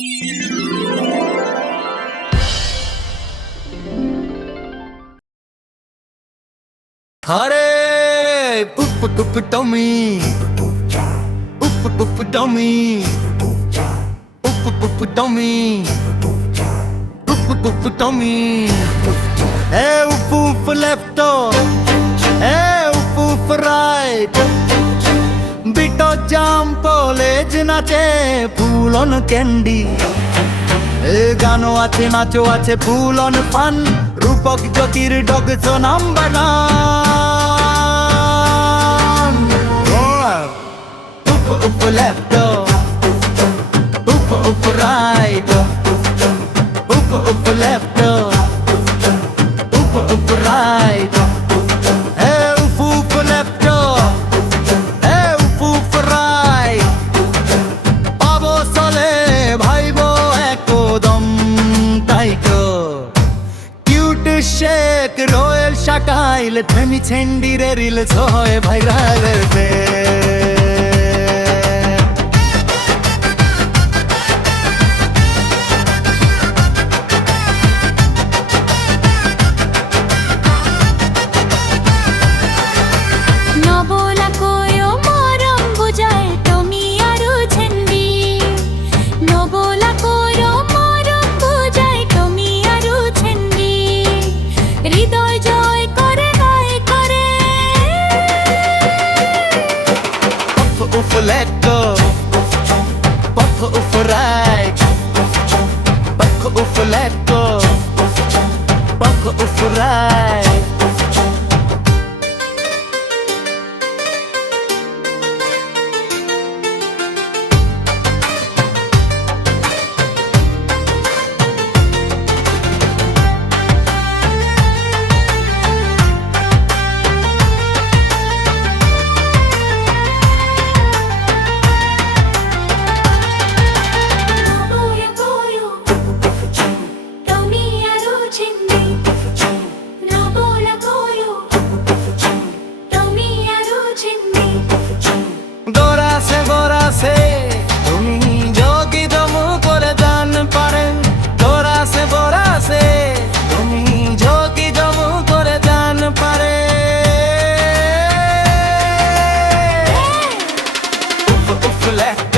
Hare, poop poop poop dummy, poop poop poop dummy, poop poop poop dummy, poop poop poop dummy. Hey, poop left, hey, poop right. Bit of jump, ledge nache, pool on candy. গানও আছে নাচও আছে full on fun রূপক জ্যোতির dogs number উপ উপ left উপ উপ right উপ উপ লেফট উপ উপ রাইট উপ উপ লেফট উপ উপ রাইট পাবো চলে ভাইবো একদম টাইটো কিউট শেক রয়্যাল শাকাইল থেমি ছেন্ডিরে রিলস হয় ভাইরাল রে Let go, buck up right, buck up let go, buck up right. গোরাসে তুমি যোগী দমু করে দান পারেন গোরাসে গোরাসে তুমি যোগী দমু করে দান পারে উফ উফ লেফট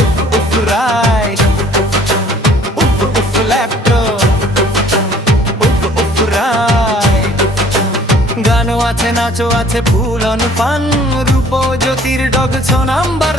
উফ উফ রাইট উফ উফ লেফট উফ উফ রাইট গানও আছে নাচও আছে ফুল অন ফান রূপ জ্যোতির ডগছ নাম্বার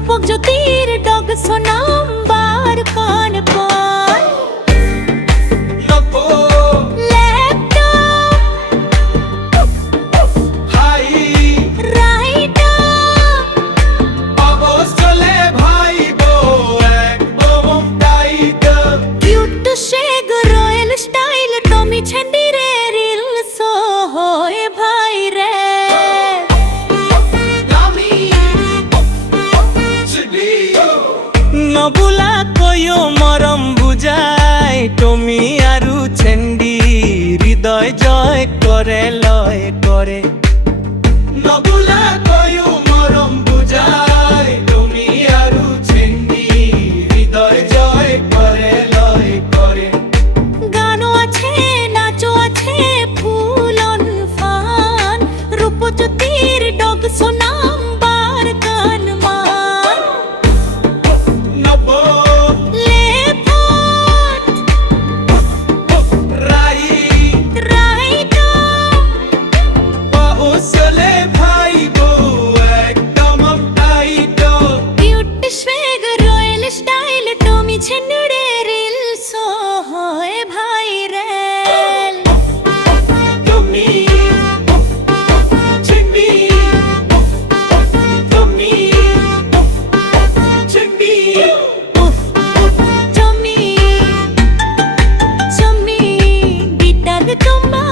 রূপক জ্যোতির ডগ সোনাম্বার কান পান নবুলা কয়ো মরম বুঝাই টমি আরু ছেন্ডি হৃদয় জয় করে লয় করে নবুলা কয়ো মরম বুঝাই টমি আরু ছেন্ডি হৃদয় জয় করে লয় করে গানও আছে নাচও আছে ফুলন ফান রূপজ্যোতির ডগ সোনাম্বার কান মান ছেন্ডে রিল সো হয় ভাই রেল তুমি ছেন্ডি তুমি ছেন্ডি চমি চমি গিটার তোমা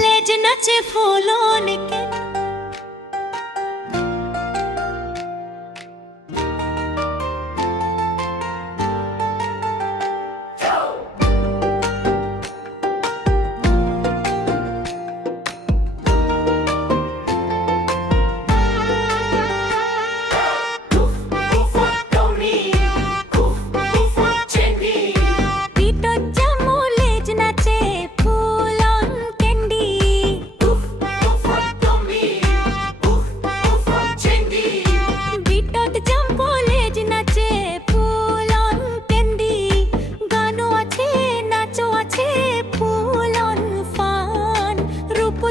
লেজ নাচে ফুলন কে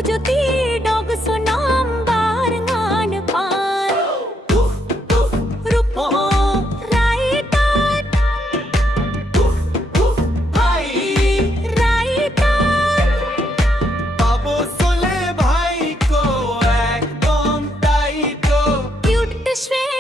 জ্যোতি ডগ সোনাম্বার গান পান রূপ রাইটার ভাই রাইটার পাবো সোলে ভাই কো একদম তাই তো কিউট স্বে